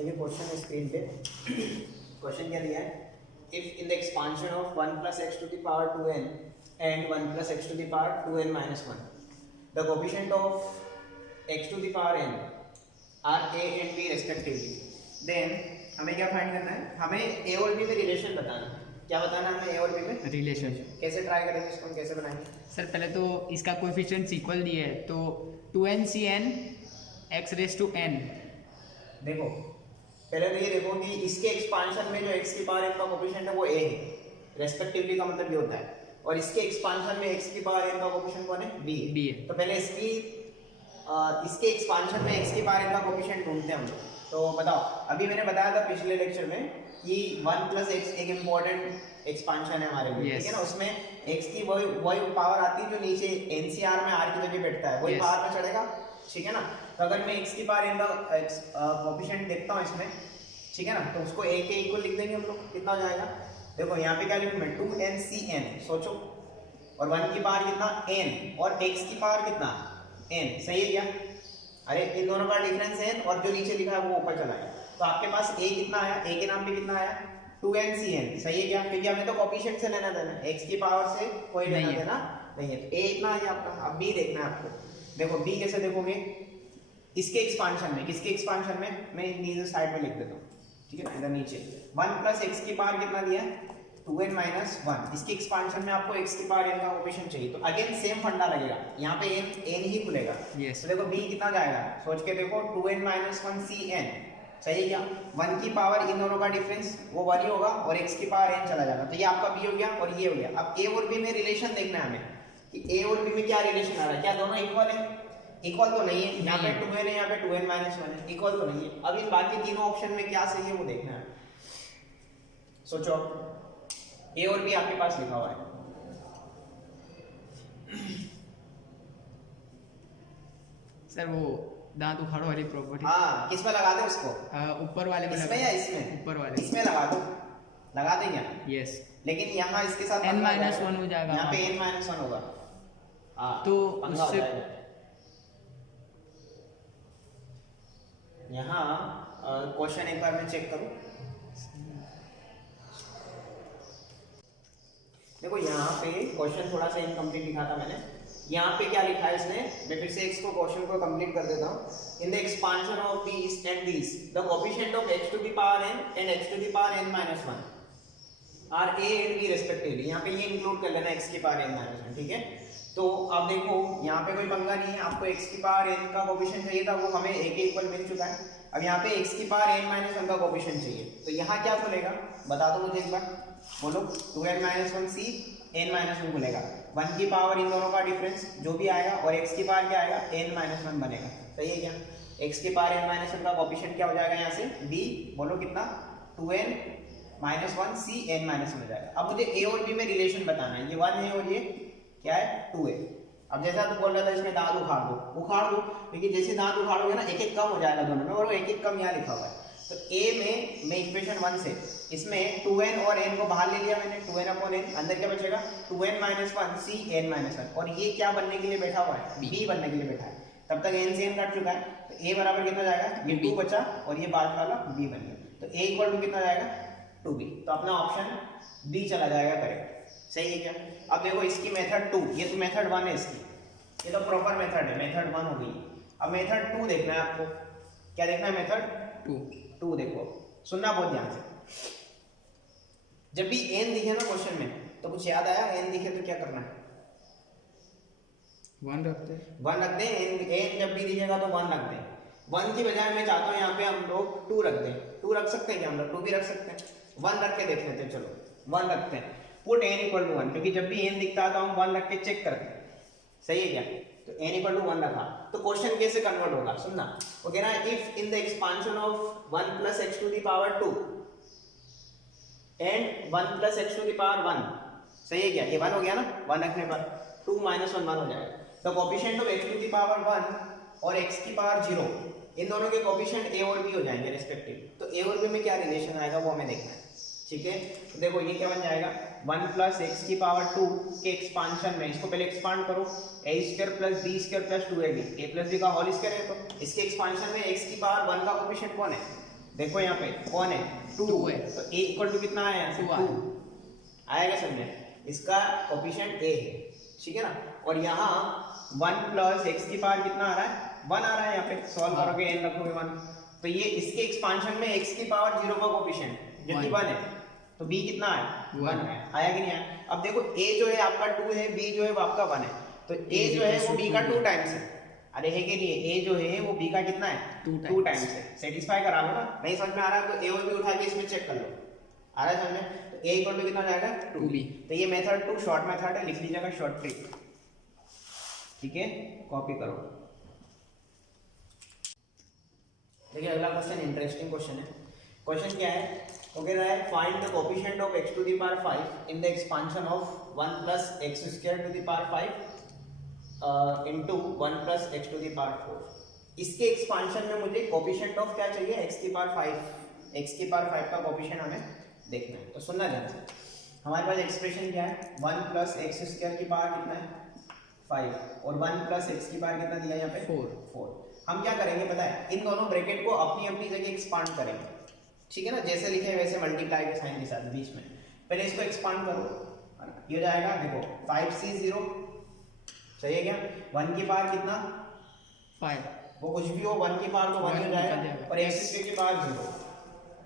देखिए question screen पे question क्या दिया है, if in the expansion of 1 plus x to the power 2n and 1 plus x to the power 2n minus 1 the coefficient of x to the power n are a and b respectively, then हमें क्या find करना है, हमें a और b में relation बताना है। क्या बताना है हमें a और b में रिलेशन? कैसे ट्राई करेंगे इसको, हम कैसे बनाएंगे? सर पहले तो इसका कोएफिशिएंट्स इक्वल दिए है तो 2n cn x raise to n। देखो पहले तो ये देखो कि इसके एक्सपांशन में जो x की पावर n का कोफिशिएंट है वो a है, रेस्पेक्टिवली का मतलब ये होता है, और इसके एक्सपांशन में x की पावर n का कोफिशिएंट कौन है, b है। तो पहले इसके एक्सपांशन में x की पावर n का कोफिशिएंट ढूंढते हैं हम लोग। तो बताओ, अभी मैंने बताया था पिछले लेक्चर में कि 1 प्लस एक्स एक इम्पोर्टेंट एक्सपांशन है हमारे लिए, ठीक है ना। उसमें x की वही पावर आती है जो नीचे एनसीआर में r की जगह बैठता है, वही पावर में चढ़ेगा, ठीक है ना। तो अगर मैं x की पावर n का कोफिशिएंट देखता हूँ इसमें, ठीक है ना, तो उसको a के इक्वल लिख देंगे हम लोग। कितना हो जाएगा, देखो यहाँ पे क्या लिखूँ मैं, 2ncn, सोचो, और 1 की पावर कितना n और x की पावर कितना n, सही है क्या? अरे इन दोनों का डिफरेंस n और जो नीचे लिखा है वो ऊपर चला गया। तो आपके पास a कितना आया, a के नाम पे कितना आया, 2ncn, सही है क्या? क्योंकि हमें तो कोफिशिएंट से लेना देना है, x की पावर से कोई लेना देना नहीं है। तो a इतना है आपका। अब b देखना है आपको। देखो b कैसे देखोगे, इसके एक्सपांशन में, किसके एक्सपांशन में, मैं नीचे साइड में लिख देता हूँ, ठीक है ना, इधर नीचे 1 प्लस एक्स की पावर कितना दिया है, 2n माइनस 1। इसके एक्सपांशन में आपको x की पावर n का कोफिशिएंट चाहिए, तो अगेन सेम फंडा लगेगा, यहाँ पे n ही खुलेगा। yes. तो देखो b कितना जाएगा, सोच के देखो, 2n माइनस 1 cn, सही है क्या? 1 की पावर इन दोनों का डिफरेंस वो 1 ही होगा और x की पावर n चला जाएगा। तो ये आपका b हो गया और ये हो गया। अब a और b में रिलेशन देखना है हमें कि a और b में क्या रिलेशन आ रहा है, क्या दोनों इक्वल है? इक्वल तो नहीं है, यहाँ पे 2n है, यहाँ पे 2n माइनस 1 है, इक्वल तो नहीं है। अब इन बाकी तीनों ऑप्शन में क्या सही है वो देखना है। सोचो, a और b आपके पास लिखा हुआ है, सर वो दांत उखाड़ो वाली प्रॉपर्टी, हाँ, किस में लगा दे उसको, ऊपर वाले में इसमें या इसमें? ऊपर वाले, इसमें लगा दो, लगा देंगे क्या? यस। लेकिन यहाँ इसके साथ n माइनस 1 हो जाएगा, यहाँ पे n माइनस 1 होगा, हाँ, तो उससे यहाँ क्वेश्चन एक बार मैं चेक करूँ। देखो यहाँ पे क्वेश्चन थोड़ा सा इनकम्प्लीट लिखा था मैंने। यहाँ पे क्या लिखा है इसने, मैं फिर से इसको क्वेश्चन को कंप्लीट कर देता हूँ। In the expansion of these and these the coefficient of x to the power n and x to the power n minus 1 are a and b respectively. यहाँ पे ये इंक्लूड कर लेना x की पावर n माइनस 1, ठीक है। तो अब देखो यहाँ पे कोई पंगा नहीं है, आपको x की पावर n का कोफिशिएंट चाहिए था, वो हमें a के इक्वल मिल चुका है। अब यहाँ पे x की पावर n माइनस 1 का कोफिशिएंट चाहिए, तो यहाँ क्या खुलेगा बता दो मुझे एक बार, बोलो। 2n minus 1 c n minus 1 खुलेगा, 1 की पावर इन दोनों का डिफरेंस जो भी आएगा और x की पावर क्या आएगा, n माइनस 1 बनेगा, सही है क्या? x की पावर n माइनस 1 का कोफिशिएंट क्या हो जाएगा यहाँ से, b, बोलो कितना, 2n minus 1 c n minus 1 हो जाएगा। अब मुझे a और b में रिलेशन बताना है, ये 1 है और ये क्या है, 2 है। अब जैसा तू बोल रहा था इसमें दांत उखाड़ दो, क्योंकि जैसे दांत उखाड़ोगे ना एक एक कम हो जाएगा दोनों में, और एक एक कम यहाँ लिखा हुआ है। तो a में मैं इक्वेशन 1 से इसमें 2n और n को बाहर ले लिया मैंने, 2n अपॉन n, अंदर क्या बचेगा, 2n minus 1 c n minus 1, और ये क्या बनने के लिए बैठा हुआ है, b बनने के लिए बैठा है। तब तक n से n कट चुका है, तो a बराबर कितना जाएगा, ये 2 बचा और ये बाद वाला b बन गया, तो a इक्वल टू कितना जाएगा, 2b। तो अपना ऑप्शन b चला जाएगा करेक्ट, सही है क्या? अब देखो इसकी मेथड 2, ये तो मेथड 1 है इसकी, ये तो प्रॉपर मेथड है, मेथड 1 हो गई। अब मेथड 2 देखना है आपको, क्या देखना है, मेथड 2 देखो, सुनना बहुत ध्यान से। जब भी n दिखे ना क्वेश्चन में तो कुछ याद आया, n दिखे तो क्या करना है, 1 रखते हैं, 1 रख दें। n जब भी दिखेगा तो 1 रख दें। 1 की बजाय मैं चाहता हूँ यहाँ पे हम लोग 2 रख दें, 2 रख सकते हैं क्या हम लोग, 2 भी रख सकते हैं, 1 रख के देख लेते हैं, चलो 1 रखते हैं, पुट n इक्वल टू 1, क्योंकि जब भी n दिखता है तो हम 1 रख के चेक करते हैं, सही है क्या? तो n इक्वल टू 1 रखा, तो क्वेश्चन कैसे कन्वर्ट होगा सुनना, वो कह रहा है if in the expansion of 1 plus x to the power 2 and 1 plus x to the power 1, सही है क्या? ये 1 हो गया ना, 1 रखने पर 2 माइनस 1 1 हो जाएगा। तो coefficient of x to the power 1 और x की पावर 0, इन दोनों के कोफिशिएंट a और b हो जाएंगे रेस्पेक्टिव। तो a और b में क्या रिलेशन आएगा वो हमें देखना है, ठीक है। तो देखो ये क्या बन जाएगा, 1 प्लस एक्स की पावर 2 के एक्सपांशन में, इसको पहले एक्सपांड करो, a square plus b square plus 2ab, a plus b का होल स्क्वायर है, तो इसके एक्सपांशन में x की पावर 1 का कोफिशिएंट कौन है, देखो यहाँ पे कौन है, 2 है। तो a इक्वल टू कितना आया यहाँ से, 2 आया। 2 आएगा समझे, इसका कोफिशिएंट a है, ठीक है ना। और यहाँ 1 प्लस एक्स की पावर कितना आ रहा है, 1 आ रहा है, यहाँ पे सॉल्व हाँ। करोगे n रखोगे 1, तो ये इसके एक्सपांशन में x की पावर 0 का कोफिशिएंट जो कि 1 है, तो b कितना है, 1 है, आया कि नहीं आया। अब देखो a जो है आपका 2 है, b जो है वो आपका 1 है, तो a जो है वो b का 2 टाइम्स है। अरे है कि नहीं, a जो है वो b का कितना है, 2 टाइम्स है। सेटिस्फाई करा लो ना, नहीं समझ में आ रहा है तो a और b उठा के इसमें चेक कर लो, आ रहा है समझ में। तो a इक्वल टू कितना हो जाएगा, 2b। तो ये मेथड 2 शॉर्ट मेथड है, लिख लीजिएगा शॉर्ट ट्रिक, ठीक है, कॉपी करो। देखिए अगला क्वेश्चन इंटरेस्टिंग क्वेश्चन है। क्वेश्चन क्या है, वो कह रहा है find the coefficient of x to the power 5 in the expansion of 1 plus x square to the power 5 into 1 plus x to the power 4। इसके एक्सपांशन में मुझे कोफिशिएंट ऑफ क्या चाहिए, x की पावर 5, x की पावर 5 का coefficient हमें देखना है। तो सुनना ध्यान से, हमारे पास एक्सप्रेशन क्या है, 1 प्लस एक्स स्क्वायर की पावर कितना है, 5, और 1 प्लस एक्स की पावर कितना दिया है यहाँ पे, 4। हम क्या करेंगे पता है, इन दोनों ब्रैकेट को अपनी अपनी जगह एक्सपांड करेंगे, ठीक है ना, जैसे लिखे हैं वैसे मल्टीप्लाई के साइन के साथ बीच में। पहले इसको एक्सपांड करो, ये हो जाएगा देखो 5c0, सही है क्या, 1 की पावर कितना 5, वो कुछ भी हो, 1 की पावर तो 1 हो जाएगा, और x स्क्वायर की पावर 0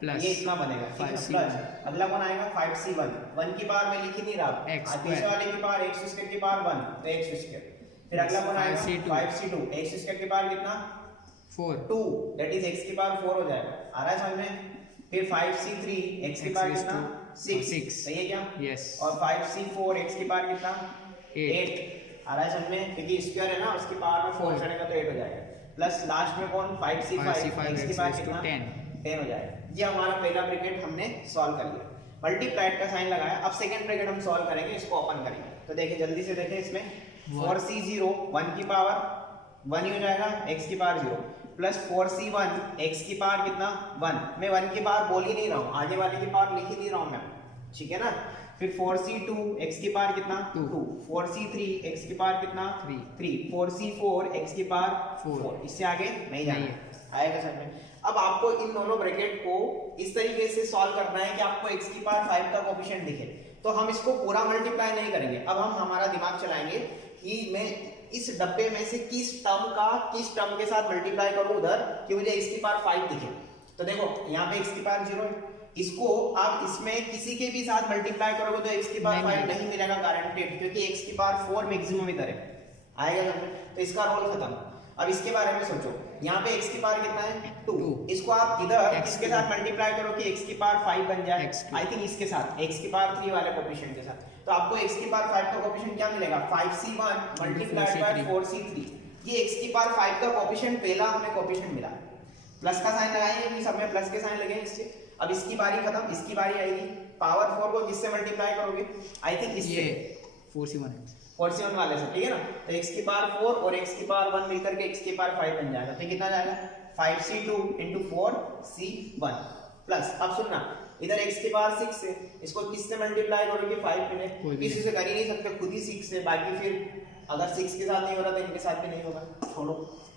प्लस ये इतना बनेगा, ठीक है, प्लस अगला कौन आएगा 5c1, 1 की पावर मैं लिख ही नहीं रहा, तीसरे वाले की पावर x स्क्वायर की पावर 1 तो x स्क्वायर, फिर अगला कौन आएगा 5c2, x स्क्वायर की पावर कितना 2 दैट इज x की पावर 4 हो जाएगा, आ रहा है समझ में। फिर 5c3 x की पावर कितना 6, सही है क्या, यस, और 5c4 x की पावर कितना 8, आ रहा है समझ में, क्योंकि स्क्वायर है ना उसकी पावर में 4 चढ़ेगा तो 8 हो जाएगा, प्लस लास्ट में कौन 5c5 x की पावर कितना 10 हो जाएगा। ये हमारा पहला ब्रैकेट हमने सॉल्व कर लिया, मल्टीप्लाइड का साइन लगाया। अब सेकंड ब्रैकेट हम सॉल्व करेंगे, इसको ओपन करेंगे, तो देखिए जल्दी से देखें, इसमें 4c0 1 की पावर 1 ही हो जाएगा, x की पावर 0, प्लस 4c1 x की पावर कितना 1, मैं 1 की पावर बोल ही नहीं रहा हूँ, आगे वाले की पावर लिख ही नहीं रहा हूँ मैं, ठीक है ना। फिर 4c2 x की पावर कितना 2, 4c3 x की पावर कितना 3, 4c4 x की पावर 4, इससे आगे नहीं जाना, आएगा समझ में। अब आपको इन दोनों ब्रैकेट को इस तरीके से सॉल्व करना है कि आपको x की पावर 5 का कोफिशिएंट दिखे, तो हम इसको पूरा मल्टीप्लाई नहीं करेंगे, अब हम हमारा दिमाग चलाएंगे कि मैं इस डब्बे में से किस टर्म के साथ मल्टीप्लाई करूं उधर कि मुझे x की पावर 5 दिखे। तो देखो यहाँ पे x की पावर 0 है, इसको आप इसमें किसी के भी साथ मल्टीप्लाई करोगे तो x की पावर 5 नहीं मिलेगा गारंटेड, क्योंकि x की पावर 4 मैक्सिमम इधर है, आएगा तो इसका रोल खत्म। अब इसके बारे में सोचो, यहाँ पे x की पावर कितना है 2, इसको आप इधर इसके साथ मल्टीप्लाई करो कि x की पावर 5 बन जाए, आई थिंक इसके साथ x की पावर 3 वाले कोफिशिएंट के साथ, तो आपको x की पावर 5 का कोफिशिएंट क्या मिलेगा 5c1 मल्टीप्लाइड बाय 4c3, ये x की पावर 5 का कोफिशिएंट पहला हमें कोफिशिएंट मिला, प्लस का साइन लगाएंगे कि सब में प्लस के साइन लगे इससे। अब इसकी बारी खत्म, इसकी बारी आएगी, पावर 4 को किससे मल्टीप्लाई करोगे, आई थिंक इससे 4c1 वाले से, ठीक है ना, तो x की पावर 4 और x की पावर 1 मिलकर के x की पावर 5 बन जाएगा, तो कितना जाएगा 5c2 into 4c1 प्लस, अब सुनना इधर x की पावर 6 है, इसको किससे मल्टीप्लाई करोगे 5 मिले, किसी से कर ही नहीं सकते, खुद ही 6 से, बाकी फिर अगर 6 के साथ नहीं हो रहा तो इनके साथ भी नहीं होगा, छोड़ो,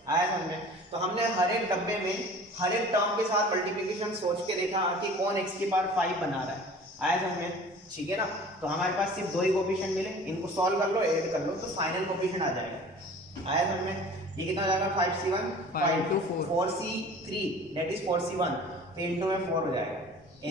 आया समझ में। तो हमने हर एक डब्बे में हर एक टर्म के साथ मल्टीप्लिकेशन सोच के देखा कि कौन x की पावर 5 बना रहा है, आया समझ में, ठीक है ना। तो हमारे पास सिर्फ 2 ही कोफिशिएंट मिले, इनको सॉल्व कर लो, ऐड कर लो, तो फाइनल कोफिशिएंट आ जाएगा, आया समझ में। ये कितना आ जाएगा 5c1 5 4c3 that is 4c1, तो इनटू में 4 हो जाएगा,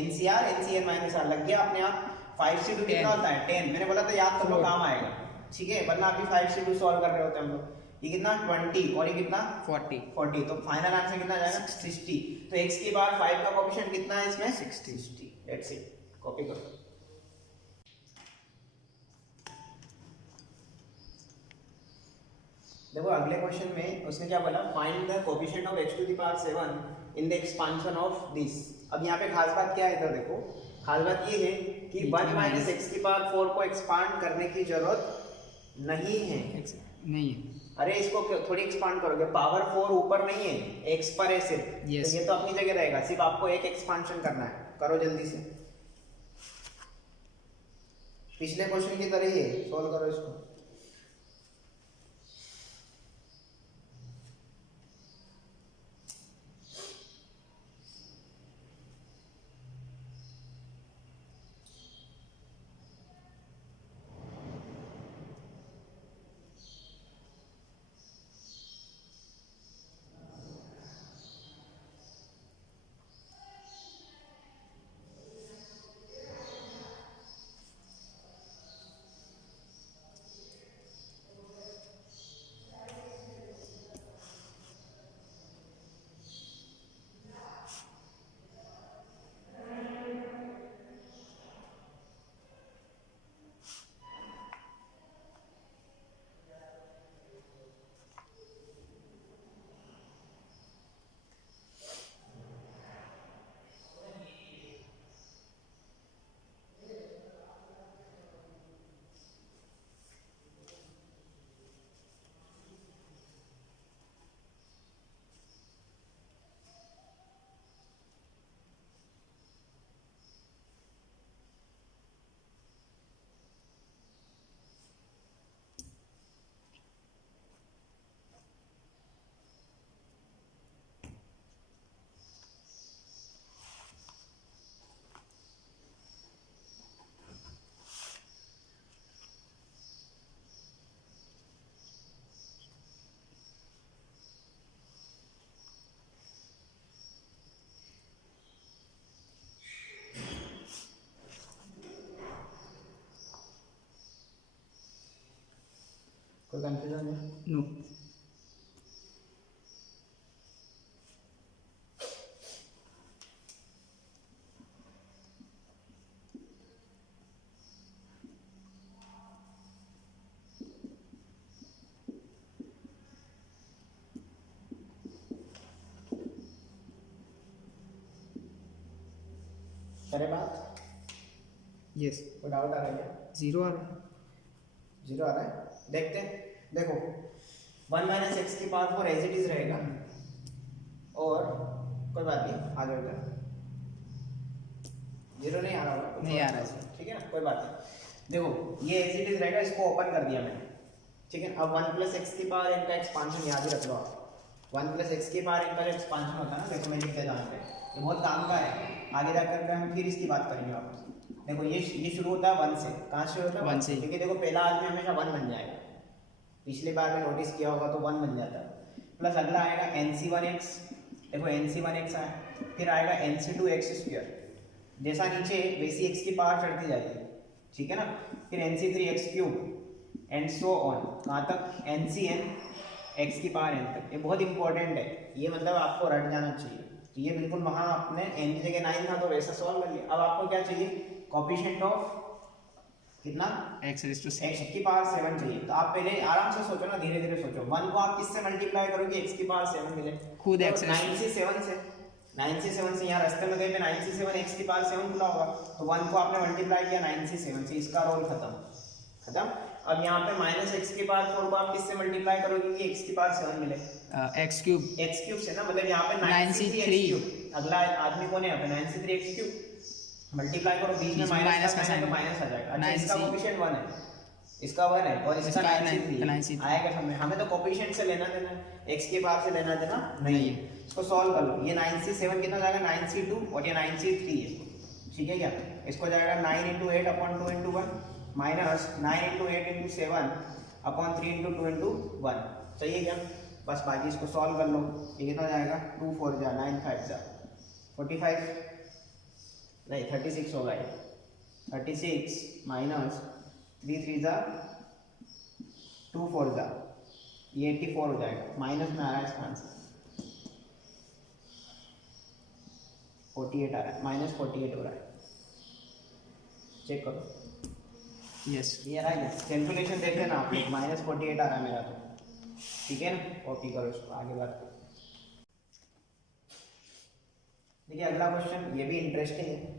NCR माइनस लग गया अपने आप। 5c2 कितना होता है 10, मैंने बोला था याद कर लो, काम आएगा, ठीक है, वरना अभी 5c2 सॉल्व कर रहे होते हम लोग। ये कितना 20 और ये कितना 40, तो फाइनल आंसर कितना जाएगा 60। तो x की पावर 5 का कोफिशिएंट कितना है इसमें 60, दैट्स इट, कॉपी करो। देखो अगले क्वेश्चन में उसने क्या बोला, find the coefficient of x to the power 7 in the expansion of this. अब यहाँ पे खास बात क्या है, इधर देखो, खास बात ये है कि 1 माइनस x की पावर 4 को एक्सपांड करने की जरूरत नहीं है, नहीं है, अरे इसको थोड़ी एक्सपांड करोगे, पावर 4 ऊपर नहीं है, x पर है सिर्फ, yes. तो ये तो अपनी जगह रहेगा, सिर्फ आपको एक एक्सपांशन करना है, करो जल्दी से, पिछले क्वेश्चन की तरह ही है, सॉल्व करो इसको। कंफ्यूजन है? नो। करे बात? यस। कोई डाउट आ रहा है क्या? 0 आ रहा है। 0 आ रहा है? देखते हैं। देखो 1 माइनस एक्स की पावर 4 एज इट इज रहेगा, और कोई बात नहीं, आगे बढ़ 0 नहीं आ रहा होगा, नहीं आ रहा है। ठीक है ना, कोई बात नहीं। देखो ये एज इट इज रहेगा, इसको ओपन कर दिया मैंने, ठीक है। अब 1 प्लस एक्स की पावर n का एक्सपांशन याद ही रख लो आप। 1 प्लस एक्स की पावर n का जो एक्सपांशन होता है ना, देखो मैं लिख देता हूं, ये बहुत काम का है, आगे जाकर हम फिर इसकी बात करेंगे वापस। देखो ये शुरू होता है 1 से। कहाँ से होता है? 1 से। क्योंकि देखो पहला आदमी हमेशा 1 बन जाएगा, पिछले बार में नोटिस किया होगा तो 1 बन जाता है। प्लस अगला आएगा nc1x, देखो nc1x आया, फिर आएगा nc2x², जैसा नीचे वैसी x की पावर चढ़ती जाएगी, ठीक है ना। फिर nc3x³ एंड सो ऑन, कहाँ तक? ncn x की पावर n तक। ये बहुत इंपॉर्टेंट है, ये मतलब आपको रट जाना चाहिए। तो ये बिल्कुल वहाँ आपने n की जगह 9 था तो वैसा सॉल्व कर लिया। अब आपको क्या चाहिए? कोएफिशिएंट ऑफ कितना? x की पावर 7 चाहिए। तो आप पहले आराम से सोचो ना, धीरे धीरे सोचो। 1 को आप किससे मल्टीप्लाई करोगे? x की पावर 7 मिले खुद तो x 9 से 7 से, 9 से 7 से यहाँ रास्ते में गए पे 9 से 7 x की पावर 7 खुला होगा, तो 1 को आपने मल्टीप्लाई किया 9 से 7 से, इसका रोल खत्म। अब यहाँ पे माइनस एक्स की पावर 4 को आप किससे मल्टीप्लाई करोगे कि x की पावर 7 मिले? x³ से ना, मतलब यहाँ पे 9c3। अगला आदमी कौन है यहाँ पे? 9c3x³ मल्टीप्लाई करो, बीच में माइनस का साइन तो माइनस आ जाएगा। अच्छा इसका कोएफिशिएंट 1 है, इसका 1 है, और इसका 9c3 आएगा हमें। हमें तो कोएफिशिएंट से लेना देना है, x की पावर से लेना देना नहीं है। इसको सॉल्व कर लो। ये 9c7 कितना जाएगा? 9c2, और ये 9c3 है, ठीक है क्या? इसको जाएगा 9 × 8 अपॉन 2 × 1 माइनस 9 × 8 × 7 अपॉन 3 × 2 × 1, सही है क्या? बस बाकी इसको सॉल्व कर लो। ये कितना जाएगा? 2 4 जा 9 5 जा 45, नहीं 36 होगा ये। 36 माइनस 3 3 जा 2 4 जा, ये 84 हो जाएगा। माइनस में आ रहा है इसका आंसर 48 आ रहा है, माइनस 48 हो रहा है। चेक करो। यस। ये रहा है, कैलकुलेशन देख लेना आप लोग। माइनस 48 आ रहा है मेरा तो, ठीक है ना। कॉपी करो इसको, आगे बात करो। देखिए अगला क्वेश्चन, ये भी इंटरेस्टिंग है।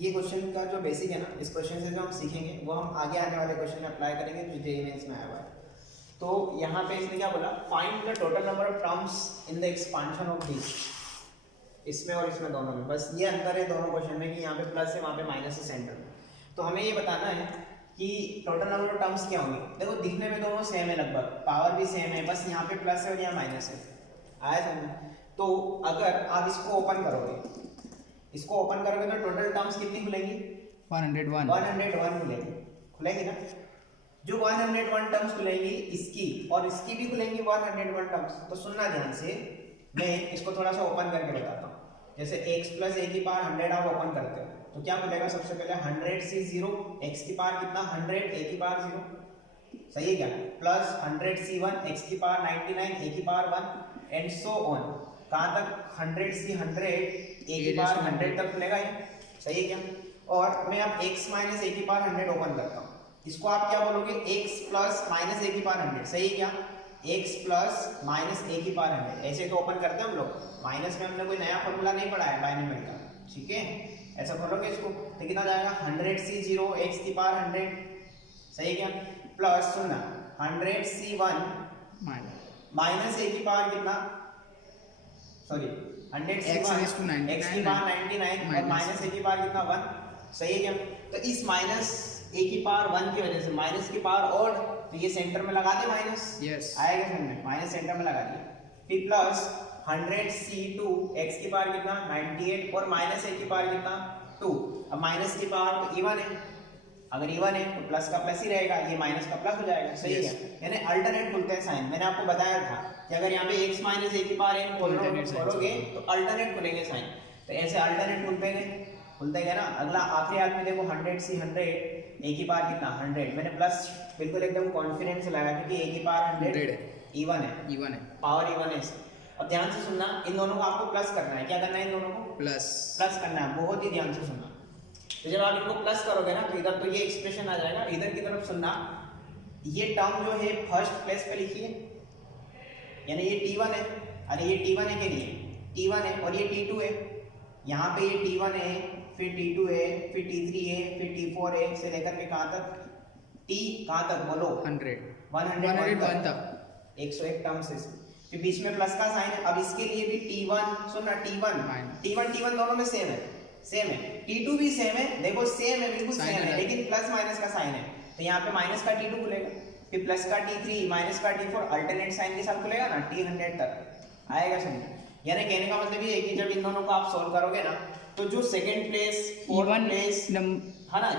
ये क्वेश्चन का जो बेसिक है ना, इस क्वेश्चन से जो हम सीखेंगे वो हम आगे आने वाले क्वेश्चन में अप्लाई करेंगे जो जेईई मेंस में आया हुआ है। तो यहाँ पे इसने क्या बोला? Find the total number of terms in the expansion of this. इसमें और इसमें दोनों में, बस ये अंतर है दोनों क्वेश्चन में कि यहाँ पे प्लस है, वहाँ पे माइनस है सेंटर में। तो हमें ये बताना है कि टोटल नंबर ऑफ टर्म्स क्या होंगे। देखो दिखने में दोनों सेम है, लगभग पावर भी सेम है, बस यहाँ पे प्लस है और यहाँ माइनस है। आया समझ? तो अगर आप इसको ओपन करोगे, इसको ओपन करोगे तो टोटल टर्म्स कितनी खुलेंगी? 101 खुलेंगी ना। जो 101 टर्म्स खुलेंगी इसकी और इसकी भी खुलेंगी 101 टर्म्स। तो सुनना ध्यान से, मैं इसको थोड़ा सा ओपन करके बताता हूँ। जैसे x + a की पावर 100 आप ओपन करते हो तो क्या खुलेगा? सबसे पहले 100c0, x की पावर कितना? 100, a की पावर 0, सही है क्या? प्लस 100c1, x की पावर 99, a की पावर 1 एंड सो ऑन। कहाँ तक? 100c 100, a की पावर 100 तक खुलेगा ये, सही है क्या? और मैं अब x - a की पावर 100 ओपन करता हूँ, इसको आप क्या बोलोगे? x + -a की पावर 100, सही है क्या? x + -a की पावर 100, ऐसे तो ओपन करते हैं हम लोग। माइनस में हमने कोई नया फॉर्मूला नहीं पढ़ा है बाइनोमियल का, ठीक है? ऐसा खोलोगे इसको तो कितना जाएगा? 100c0, x की पावर 100, सही है क्या? प्लस सुनना 100c1 -a की पावर कितना? सॉरी 100c1 x की पावर 99 और -a की पावर कितना? 1, सही है क्या? तो इस -a की पावर 1 की वजह से माइनस की पावर ऑड, तो ये सेंटर में लगा दे माइनस। यस। आएगा समझ में? माइनस सेंटर में लगा दिया। फिर प्लस 100c2, x की पावर कितना? 98 और -a की पावर कितना? 2। अब माइनस की पावर तो इवन है, अगर इवन है तो प्लस का प्लस ही रहेगा, ये माइनस का प्लस हो जाएगा, सही है? यानी अल्टरनेट खुलते हैं साइन। मैंने आपको बताया था कि अगर यहाँ पे x - a की पावर n खोलोगे तो अल्टरनेट खुलेंगे साइन। तो ऐसे अल्टरनेट खुलते हैं, खुलता गया ना। अगला आखिरी हाथ में देखो 100 सी 100, ए की पावर कितना 100, मैंने प्लस बिल्कुल एकदम कॉन्फिडेंस से लगा क्योंकि ए की पावर 100 है, इवन है, इवन है, पावर इवन है इसकी। अब ध्यान से सुनना, इन दोनों को आपको प्लस करना है। क्या करना है? इन दोनों को प्लस प्लस करना है, बहुत ही ध्यान से सुनना। तो जब आप इनको प्लस करोगे ना तो इधर तो ये एक्सप्रेशन आ जाएगा, इधर की तरफ सुनना, ये टर्म जो है फर्स्ट प्लेस पे लिखिए, यानी ये T1 है, अरे ये T1 है कि नहीं, T1 है, और ये T2 है, यहाँ पे ये T1 है, फिर T2 है, फिर T3 है, फिर T4 है, से लेकर के कहाँ तक, T कहाँ तक बोलो, 101 तक, 101 टर्म्स है। फिर बीच में प्लस का साइन है। अब इसके लिए भी T1 सुनना, T1 दोनों में सेम है, सेम है, T2 भी सेम है, देखो सेम है, बिल्कुल सेम है, लेकिन प्लस माइनस का साइन है, तो यहाँ पे माइनस का T2 खुलेगा, फिर प्लस का T3, माइनस का T4 अल्टरनेट साइन के साथ खुलेगा ना, T100 तक आएगा। समझो, यानी कहने का मतलब ये है कि जब इन दोनों को आप सॉल्व करोगे ना तो जो सेकंड प्लेस, फोर्थ प्लेस है ना,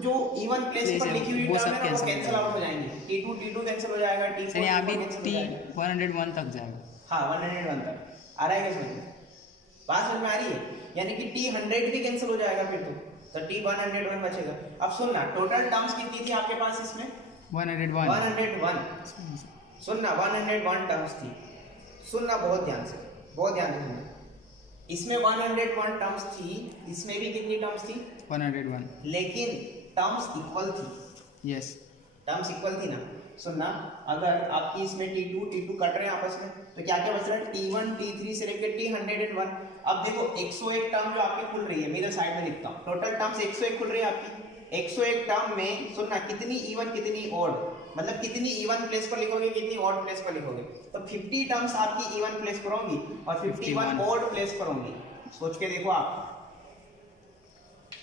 जो इवन प्लेस पर लिखी हुई टर्म है ना वो कैंसिल आउट हो जाएंगे, T2 कैंसिल हो जाएगा, T4 यहाँ भी T101 तक जाएगा। हाँ 101 तक आ रहा है, क्या समझ में, बात समझ में आ रही है? यानी कि T100 भी कैंसिल हो जाएगा फिर तो T101 बचेगा। अब सुनना, टोटल टर्म्स कितनी थी आपके पास इसमें? 101। सुनना, 101 टर्म्स थी, सुनना बहुत ध्यान से, बहुत ध्यान से सुनना। इसमें 101 टर्म्स थी, इसमें भी कितनी टर्म्स थी? 101, लेकिन टर्म्स इक्वल थी। यस, टर्म्स इक्वल थी ना। सुनना, अगर आपकी इसमें T2 कट रहे हैं आपस में तो क्या क्या बच रहा है? T1 T3 से लेकर T101। अब देखो 101 टर्म जो आपकी खुल रही है, मेरे साइड में लिखता हूँ, टोटल टर्म्स 101 खुल रही है आपकी। 101 टर्म में सुनना, कितनी इवन कितनी ऑड, मतलब कितनी इवन प्लेस पर लिखोगे, कितनी ऑड प्लेस पर लिखोगे, तो 50 टर्म्स आपकी इवन प्लेस पर होंगी और 51 ऑड प्लेस पर होंगी। सोच के देखो आप,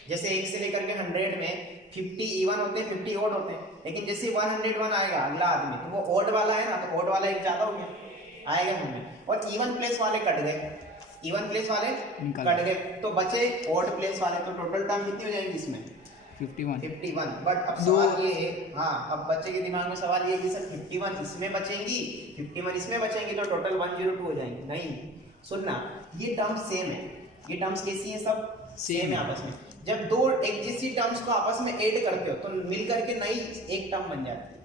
जैसे 1 से लेकर के 100 में 50 इवन होते हैं, 50 ऑड होते हैं, लेकिन जैसे 101 आएगा अगला आदमी तो वो ऑड वाला है ना, तो ऑड वाला एक ज्यादा हो गया, आएगा हमें, और इवन प्लेस वाले कट गए, इवन प्लेस वाले कट गए, तो बचे ऑड प्लेस वाले। तो टोटल टर्म कितनी हो जाएगी इसमें? 51। बट अब सवाल ये है, हाँ अब बच्चे के दिमाग में सवाल ये है कि सर 51 इसमें बचेंगी, 51 इसमें बचेंगी, तो टोटल 102 हो जाएंगे। नहीं, सुनना, ये टर्म्स सेम है, ये टर्म्स कैसी है? सब सेम है आपस में। जब दो एक जैसी टर्म्स को आपस में ऐड करते हो तो मिल करके नई एक टर्म बन जाती है।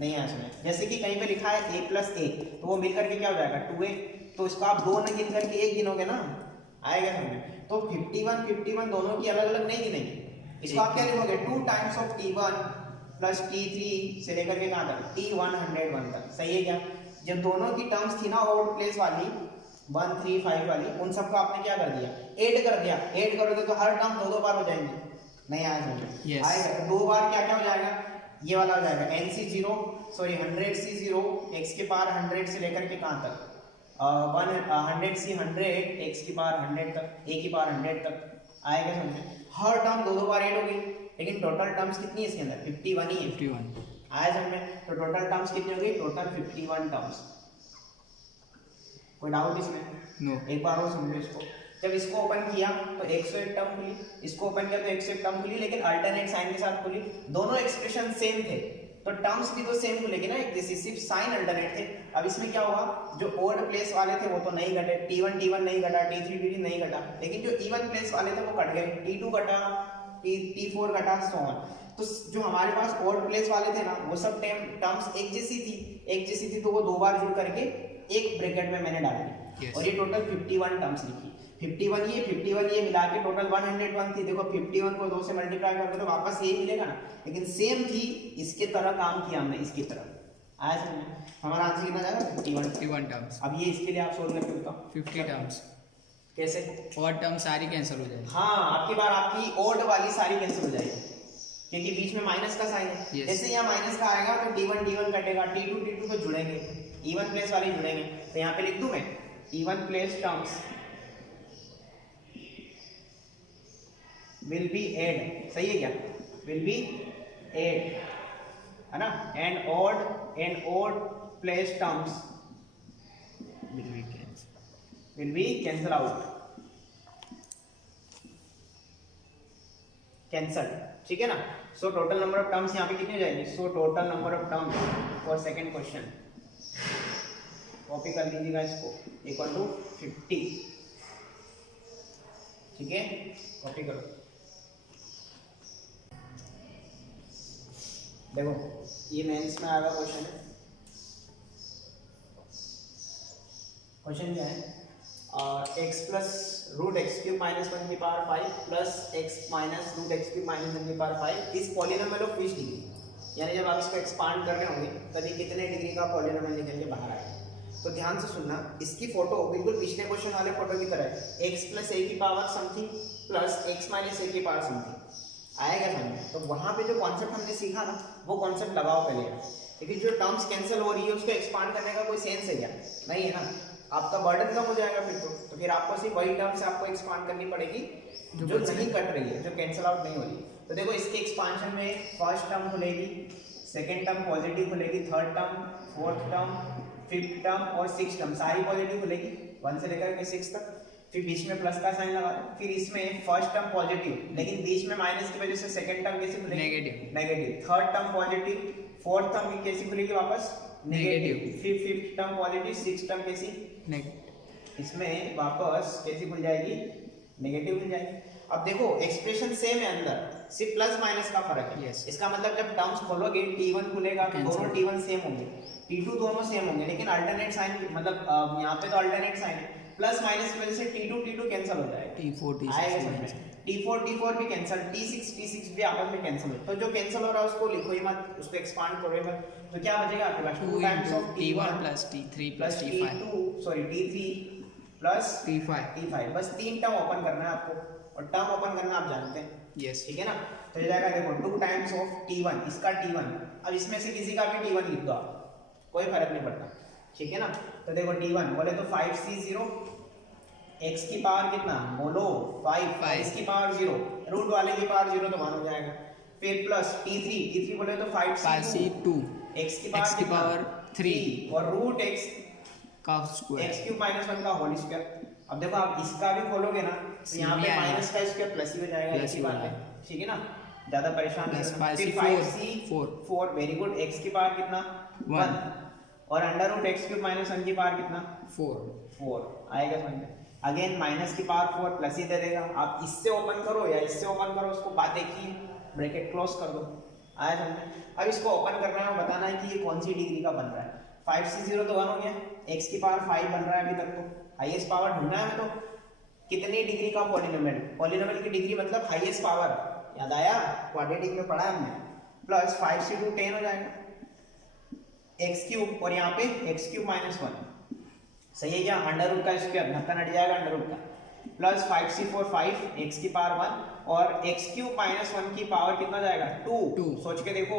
नहीं है इसमें, जैसे कि कहीं पे लिखा है a + 1, तो वो मिल करके क्या हो जाएगा 2a, तो इसको आप 2 न गिन करके 1 गिनोगे ना, आएगा समझ। तो 51 दोनों की अलग अलग नहीं गिनेंगे, इसको आप क्या लिखोगे? 2 times of T1 plus T3 से लेकर के कहाँ तक? T101 तक। सही है क्या? जब दोनों की टर्म्स थी ना ऑड प्लेस वाली 1 3 5 वाली, उन सबको आपने क्या कर दिया? ऐड कर दिया। ऐड करोगे तो हर टर्म 2 बार हो जाएंगे। नहीं आया समझ? आएगा तो 2 बार क्या क्या हो जाएगा? ये वाला हो जाएगा 100c0 x की पावर 100 से लेकर के कहाँ तक? 100c 100 x की पावर 100 तक, a की पावर 100 तक आएगा समझे। हर टर्म 2 बार ऐड होगी, लेकिन टोटल टर्म्स कितनी है इसके अंदर? 51 ही है। 51 आया समझे। तो टोटल टर्म्स कितनी हो गई? Total 51 terms. कोई डाउट इसमें? नो। एक बार और समझो इसको। जब इसको ओपन किया तो 101 टर्म खुली, इसको ओपन किया तो 101 टर्म खुली, लेकिन अल्टरनेट साइन के साथ खुली। दोनों एक्सप्रेशन सेम थे तो टर्म्स भी तो सेम खुलेगी ना, एक जैसी, सिर्फ साइन अल्टरनेट थे। अब इसमें क्या हुआ? जो ऑड प्लेस वाले थे वो तो नहीं घटे, T1 नहीं घटा, T3 नहीं घटा, लेकिन जो इवन प्लेस वाले थे वो कट गए। T2 घटा, T4 घटा, सो ऑन। तो जो हमारे पास ऑड प्लेस वाले थे ना वो सब टर्म्स एक जैसी थी, तो वो 2 बार जुड़ करके एक ब्रैकेट में मैंने डाल दी। और ये टोटल 51 टर्म्स लिखी। 51 ये मिला के टोटल 101 थी। देखो 51 को 2 से मल्टीप्लाई करके तो वापस यही मिलेगा ना, लेकिन सेम थी, इसके तरह काम किया हमने, इसकी तरह। आया समझ में? हमारा आंसर कितना जाएगा? 51 टर्म्स। अब ये इसके लिए आप सोल्व करके बताओ 50 टर्म्स। कैसे? ऑड टर्म सारी कैंसिल हो जाएगी। हाँ, आपकी बार आपकी ऑड वाली सारी कैंसिल हो जाएगी क्योंकि बीच में माइनस का साइन है। जैसे यहाँ माइनस का आएगा तो T1 कटेगा, T2 तो जुड़ेंगे, इवन प्लेस वाले जुड़ेंगे। तो यहाँ पे लिख दूं मैं even place terms will be add. सही है क्या? विल बी एड, है ना। And odd place terms will be cancel out, cancel. ठीक है ना। So total number of terms यहाँ पे कितनी हो जाएगी? So total number of terms for second question, copy कर लीजिएगा इसको, = 50। ठीक है, कॉपी करो। देखो ये मेंस में आएगा क्वेश्चन है। क्वेश्चन क्या है, x plus root x cube minus 1 की power 5 plus x minus root x cube minus 1 की पावर 5 इस पॉलिनोमियल ऑफ विच डिग्री, यानी जब आप इसको एक्सपांड कर रहे होंगे तभी कितने डिग्री का पॉलिनोमियल निकल के बाहर आएगा। तो ध्यान से सुनना, इसकी फोटो बिल्कुल पिछले क्वेश्चन वाले फोटो की तरह है, x प्लस ए की power something plus x minus A की पावर समथिंग आएगा समझ। तो वहाँ पे जो कॉन्सेप्ट हमने सीखा ना वो कॉन्सेप्ट लगाओ पहले, क्योंकि जो टर्म्स कैंसिल हो रही है उसको एक्सपांड करने का कोई सेंस है क्या, नहीं है ना, आपका बर्डन कम हो जाएगा फिर तो फिर आपको सिर्फ वही टर्म्स आपको एक्सपांड करनी पड़ेगी जो नहीं कट रही है, जो कैंसिल आउट नहीं हो रही। तो देखो इसके एक्सपांशन में फर्स्ट टर्म खुलेगी, सेकेंड टर्म पॉजिटिव खुलेगी, third term, fourth term, fifth term और सिक्स टर्म सारी पॉजिटिव खुलेगी 1 से लेकर के 6 तक। फिर बीच में प्लस का साइन लगा दो, फिर इसमें फर्स्ट टर्म पॉजिटिव लेकिन बीच में माइनस की वजह से सेकंड टर्म कैसे खुलेगी, negative, third term positive, fourth term कैसी खुलेगी वापस नेगेटिव, फिर fifth term positive, six term कैसी नेगेटिव, इसमें वापस कैसी खुल जाएगी, नेगेटिव खुल जाएगी। अब देखो एक्सप्रेशन सेम है, अंदर सिर्फ प्लस माइनस का फर्क है। इसका मतलब जब टर्म्स खोलोगे T1 खुलेगा तो दोनों T1 सेम होंगे, T2 दोनों सेम होंगे, लेकिन अल्टरनेट साइन, मतलब यहाँ पे तो अल्टरनेट साइन है, प्लस माइनस की वजह से T2 कैंसिल हो जाएगा, T4 भी कैंसिल, T6 भी आपस में कैंसिल हो। तो जो कैंसिल हो रहा है उसको लिखो ही मत, उसको एक्सपांड करो ही मत। तो क्या बचेगा आपके पास 2 times of T1 plus T3 plus T2 sorry T3 plus T5, बस 3 टर्म ओपन करना है आपको, और टर्म ओपन करना आप जानते हैं, यस ठीक है ना। तो ये जाएगा देखो 2 टाइम्स ऑफ T1, इसका T1, अब इसमें से किसी का भी T1 लिख दो आप, कोई फर्क नहीं पड़ता, ठीक है ना। तो देखो T1 बोले तो 5C0, x की पावर कितना बोलो 5, इसकी पावर 0, रूट वाले की पावर 0 तो 1 हो जाएगा, फिर प्लस T3 बोले तो 5C2, x की पावर 3 और रूट x का स्क्वायर, x क्यूब माइनस 1 का होल स्क्वायर। अब देखो आप इसका भी खोलोगे ना तो यहाँ पे माइनस का स्क्वायर प्लस ही हो जाएगा, ऐसी बात है, ठीक है ना, ज्यादा परेशान नहीं होना। फिर 5C4 वेरी गुड, x की पावर कितना 1 और under root x cube minus 1 की पावर कितना 4 आएगा समझ में। अगेन माइनस की पावर 4 प्लस ही दे देगा, आप इससे ओपन करो या इससे ओपन करो, उसको बात एक ही, ब्रैकेट क्लोज कर दो, आया समझ। अब इसको ओपन करना है और बताना है कि ये कौन सी डिग्री का बन रहा है। 5C0 तो 1 हो गया, x की पावर 5 बन रहा है अभी तक, तो हाईएस्ट पावर ढूंढना है तो कितनी डिग्री का पॉलिनोमियल की डिग्री मतलब हाईएस्ट पावर, याद आया क्वाड्रेटिक में पढ़ा हमने, प्लस 5C2 10 हो जाएगा, x क्यूब और यहाँ पे x क्यूब माइनस 1 सही है क्या, अंडर रूट का स्क्वायर ढक्कन हट जाएगा अंडर रूट का, प्लस 5C4 5 x की पावर 1 और x क्यूब माइनस 1 की पावर कितना जाएगा 2, सोच के देखो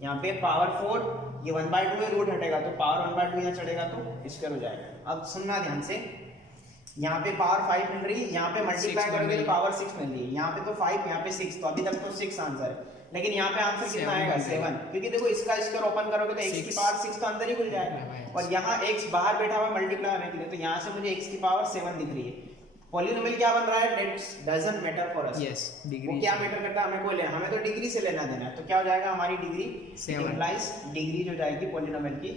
यहाँ पे पावर 4, ये 1/2 है, रूट हटेगा तो पावर 1/2 यहाँ चढ़ेगा तो स्क्वायर हो जाएगा। अब सुनना ध्यान से, यहाँ पे पावर 5 मिल रही है, यहाँ पे मल्टीप्लाई करोगे तो पावर 6 मिल रही है, यहाँ पे तो 5 यहाँ पे 6, तो अभी तक तो 6 आंसर है, लेकिन यहाँ पे आंसर कितना आएगा 7, क्योंकि देखो इसका स्क्वायर ओपन करोगे तो x की पावर 6 तो अंदर ही खुल जाएगा और यहाँ x बाहर बैठा हुआ मल्टीप्लाई होने के लिए, तो यहाँ से मुझे x की पावर 7 दिख रही है। पॉलिनोमियल क्या बन रहा है, that doesn't matter for us, yes degree क्या मैटर करता है, हमें को लेना, हमें तो डिग्री से लेना देना है। तो क्या हो जाएगा हमारी डिग्री इंप्लाइज डिग्री जो जाएगी पॉलिनोमियल की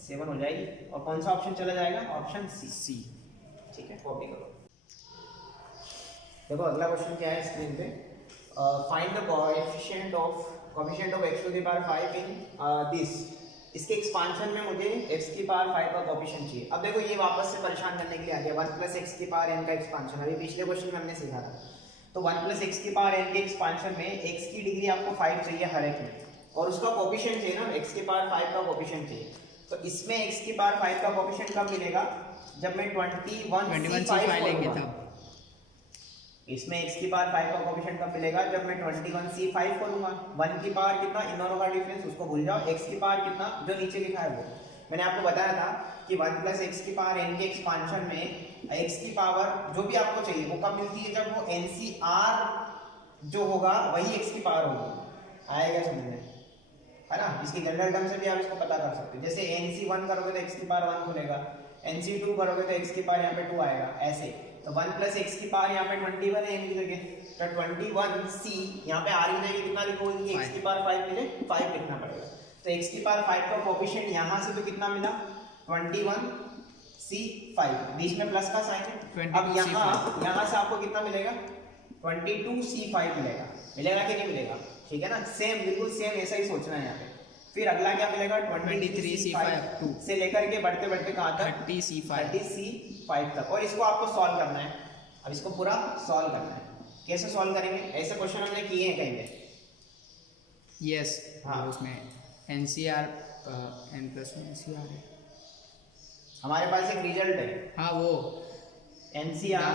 7 हो जाएगी, और कौन सा ऑप्शन चला जाएगा, ऑप्शन सी, ठीक है, कॉपी करो। देखो अगला क्वेश्चन क्या है स्क्रीन पे, find the coefficient of x to the power 5 in this. इसके एक्सपांशन में मुझे x की पावर 5 का कोएफिशिएंट चाहिए। अब देखो ये वापस से परेशान करने के लिए आ गया, 1 प्लस x की पावर n का एक्सपांशन, अभी पिछले क्वेश्चन में हमने सीखा था। तो 1 प्लस x की पावर n के एक्सपांशन में x की डिग्री आपको 5 चाहिए हर एक में, और उसका कोएफिशिएंट चाहिए ना, x की पावर 5 का कोएफिशिएंट चाहिए। तो इसमें x की पावर 5 का कोएफिशिएंट कब मिलेगा, जब मैं 21C5 लेंगे तब। इसमें x की पावर 5 का कोएफिशिएंट कब मिलेगा, जब मैं 21C5 खोलूंगा। 1 की पावर कितना, इन दोनों का डिफरेंस उसको भूल जाओ, x की पावर कितना जो नीचे लिखा है वो मैंने आपको बताया था कि 1 प्लस x की पावर n के एक्सपांशन में x की पावर जो भी आपको चाहिए वो कब मिलती है, जब वो NCR जो होगा वही x की पावर होगी, आएगा समझ में, है ना। इसकी जनरल टर्म से भी आप इसको पता कर सकते हो, जैसे NC1 करोगे तो x की पावर 1 खुलेगा, NC2 करोगे तो x की पावर यहाँ पे 2 आएगा, ऐसे। तो 1 प्लस x की पावर यहाँ पे 21 है n की जगह, तो 21C यहाँ पे r की जगह कितना लिखोगे, x की पावर 5 मिले 5 लिखना पड़ेगा। तो x की पावर 5 का कोएफिशिएंट यहाँ से तो कितना मिला 21C5, बीच में प्लस का साइन है। अब यहाँ से आपको कितना मिलेगा 22C5 मिलेगा। मिलेगा कि नहीं मिलेगा? ठीक है ना, सेम बिल्कुल सेम ऐसा ही सोचना है यहाँ पे। फिर अगला क्या मिलेगा? 23C5 से लेकर के बढ़ते बढ़ते कहाँ तक? 30C5 तक। और इसको आपको सॉल्व करना है। अब इसको पूरा सॉल्व करना है। कैसे सॉल्व करेंगे? ऐसे क्वेश्चन हमने किए हैं कहीं पे। यस, हाँ, उसमें NCR n+1 NCR है हमारे पास एक रिजल्ट है। हाँ, वो NCR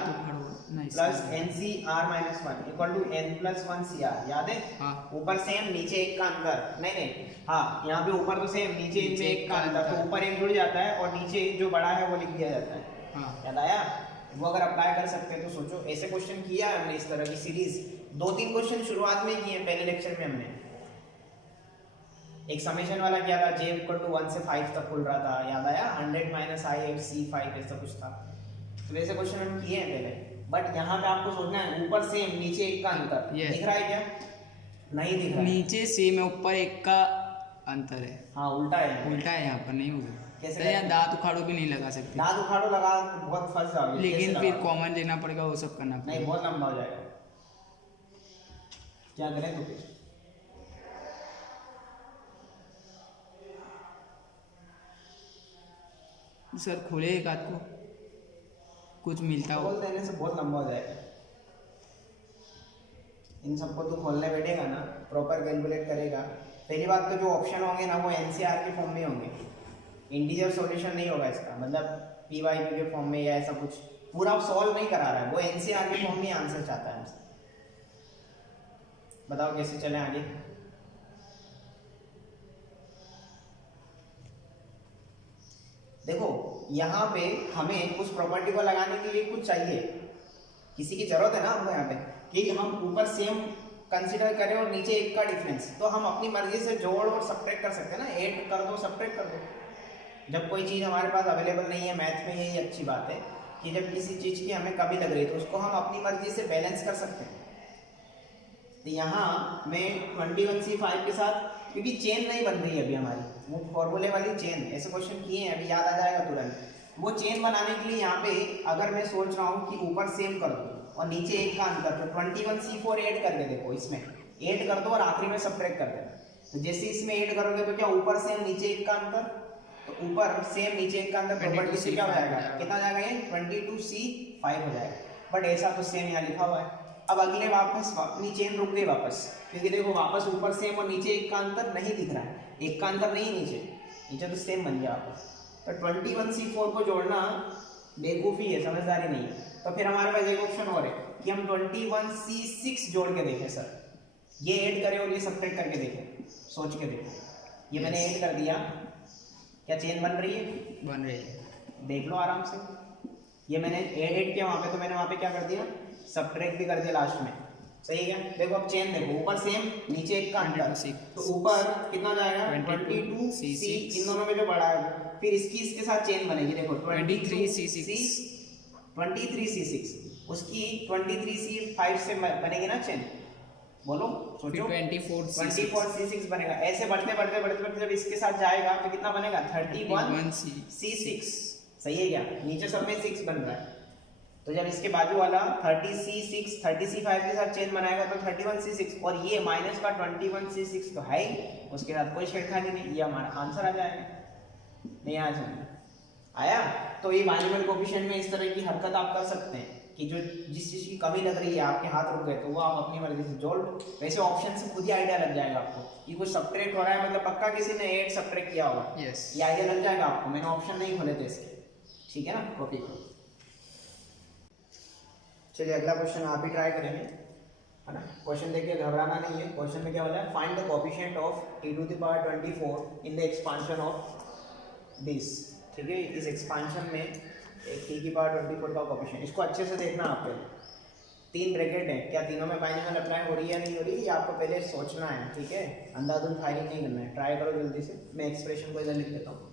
plus NCR -1 equal to n+1 CR, याद है? हाँ। ऊपर सेम नीचे एक का अंतर, नहीं नहीं, हाँ यहाँ पे ऊपर तो सेम नीचे इनमें एक का अंतर, तो ऊपर एक जुड़ जाता है और नीचे जो बड़ा है वो लिख दिया जाता है। हाँ। याद आया? वो अगर अप्लाई कर सकते हैं तो सोचो, ऐसे क्वेश्चन किया है हमने इस तरह की सीरीज। 2-3 क्वेश्चन शुरुआत में किए हैं, पहले लेक्चर में हमने एक समेशन वाला किया था, j इक्वल टू 1 से 5 तक खुल रहा था, याद आया? 100 - I8C5 ऐसा कुछ था। तो वैसे क्वेश्चन हम किए हैं पहले, बट यहाँ पे आपको सोचना है ऊपर सेम नीचे एक का अंतर दिख रहा है क्या? नहीं दिख रहा है। नीचे सेम है, ऊपर एक का अंतर है। हाँ, उल्टा है। उल्टा है, यहाँ पर नहीं होगा। कैसे? तो यहाँ दांत उखाड़ो भी नहीं लगा सकते। दांत उखाड़ो लगा बहुत फंस जाओगे। लेकिन फिर कॉमन देना पड़ेगा, वो सब करना पड़ेगा। नहीं, बहुत लंबा हो जाएगा। क्या करें तो फिर? सर खोले एक आध को, कुछ मिलता हो। खोल देने से बहुत लंबा हो जाएगा। इन सबको तो खोलने बैठेगा ना, प्रॉपर कैलकुलेट करेगा। पहली बात तो जो ऑप्शन होंगे ना वो एनसीआर के फॉर्म में होंगे, इंटीजर सॉल्यूशन नहीं होगा इसका, मतलब पीवाईक्यू के फॉर्म में या ऐसा कुछ पूरा सॉल्व नहीं करा रहा है वो, एनसीआर के फॉर्म में आंसर चाहता है हमसे। बताओ कैसे चले आगे? देखो यहाँ पे हमें उस प्रॉपर्टी को लगाने के लिए कुछ चाहिए, किसी की जरूरत है ना हमको यहाँ पे, कि हम ऊपर सेम कंसीडर करें और नीचे एक का डिफरेंस, तो हम अपनी मर्जी से जोड़ और सब्ट्रैक्ट कर सकते हैं ना, ऐड कर दो सब्ट्रैक्ट कर दो। जब कोई चीज़ हमारे पास अवेलेबल नहीं है, मैथ में यही अच्छी बात है कि जब किसी चीज़ की हमें कमी लग रही है तो उसको हम अपनी मर्जी से बैलेंस कर सकते हैं। तो यहाँ मैं 21C5 के साथ, क्योंकि चेन नहीं बन रही है अभी हमारी, वो फॉर्मूले वाली चेन, ऐसे क्वेश्चन किए हैं अभी, याद आ जाएगा तुरंत। वो चेन बनाने के लिए यहाँ पे अगर मैं सोच रहा हूँ कि ऊपर सेम कर दो और नीचे एक का अंतर, तो 21C4 ऐड करके देखो, इसमें ऐड कर दो और आखिरी में सब्ट्रैक्ट कर देना। तो जैसे इसमें ऐड करोगे तो क्या ऊपर सेम नीचे एक का अंतर, तो ऊपर सेम नीचे एक का अंतर प्रॉपर्टी से क्या हो जाएगा, कितना जाएगा ये 22C5 हो जाएगा। बट ऐसा तो सेम यहाँ लिखा हुआ है। अब अगले वापस अपनी चेन रुक गई वापस, क्योंकि देखो वापस ऊपर सेम और नीचे एक का अंतर नहीं दिख रहा है, एक का अंतर नहीं, नीचे तो सेम बन गया वापस। तो 21C4 को जोड़ना बेवकूफ़ी है, समझदारी नहीं है। तो फिर हमारे पास एक ऑप्शन और है कि हम 21C6 जोड़ के देखें, सर ये ऐड करें और ये सब्ट्रैक्ट करके देखें, सोच के देखो। ये मैंने ऐड कर दिया, क्या चेन बन रही है? बन रही है, देख लो आराम से। ये मैंने ऐड किया वहाँ पे, तो मैंने वहाँ पे क्या कर दिया, सब्ट्रैक्ट भी कर दिया लास्ट में, सही है। देखो अब चेन देखो, ऊपर सेम नीचे एक का अंतर, तो ऊपर कितना जाएगा 22C, इन दोनों में जो बड़ा है, फिर इसकी इसके साथ चेन बनेगी, देखो 23C6, उसकी 23C5 से बनेगी ना चेन, बोलो सोचो, 24C6 बनेगा। ऐसे बढ़ते बढ़ते बढ़ते बढ़ते जब इसके साथ जाएगा तो कितना बनेगा 31C6, सही है क्या? नीचे सब में 6 बन रहा है, तो जब इसके बाजू वाला 30C5 के साथ चेन बनाएगा तो 31C6, और ये माइनस का 21C6 तो है ही, उसके साथ कोई छेड़खानी नहीं, ये हमारा आंसर आ जाएगा। नहीं आ जाएगा? आया? तो ये बाइनोमियल कोएफिशिएंट में इस तरह की हरकत आप कर सकते हैं कि जो जिस चीज़ की कमी लग रही है, आपके हाथ रुक गए, तो वो आप अपनी मर्जी से जोड़ लो। वैसे ऑप्शन से खुद ही आइडिया लग जाएगा आपको कि कुछ सब्ट्रैक्ट हो रहा है, मतलब पक्का किसी ने ऐड सब्ट्रैक्ट किया होगा, ये आइडिया लग जाएगा आपको। मैंने ऑप्शन नहीं खोले थे इसके, ठीक है ना? कॉपी करो। चलिए अगला क्वेश्चन आप ही ट्राई करेंगे, है ना? क्वेश्चन देखिए, घबराना नहीं है। क्वेश्चन में क्या बोला है, find the coefficient of e⁴ in the expansion of this. ठीक है, इस एक्सपांशन में एक e⁴ का कोएफिशिएंट, इसको अच्छे से देखना आप पहले। 3 ब्रैकेट है, क्या तीनों में बाइनोमियल अप्लाई हो रही है या नहीं हो रही है, ये आपको पहले सोचना है, ठीक है? अंधाधुंध फायरिंग नहीं करना है, ट्राई करो जल्दी से। मैं एक्सप्रेशन को इधर लिख देता हूँ।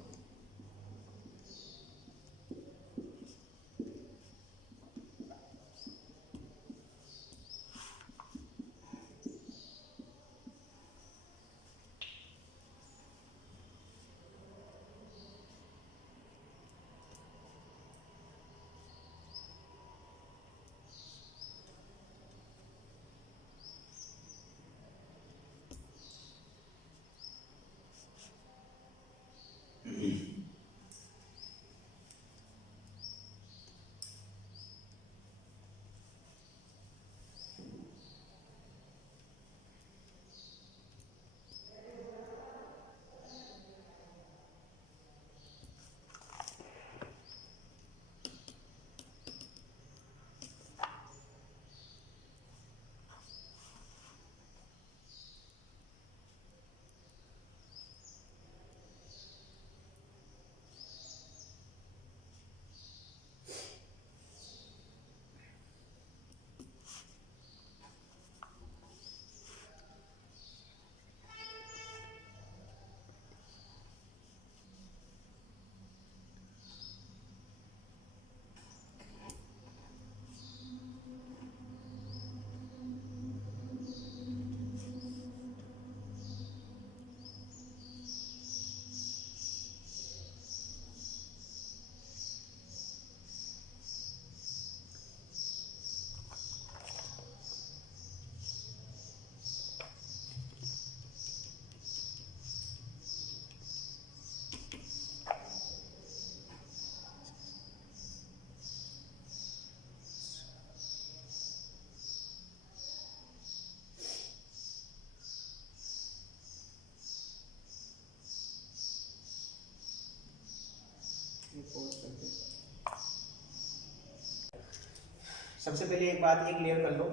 सबसे पहले एक बात ये क्लियर कर लो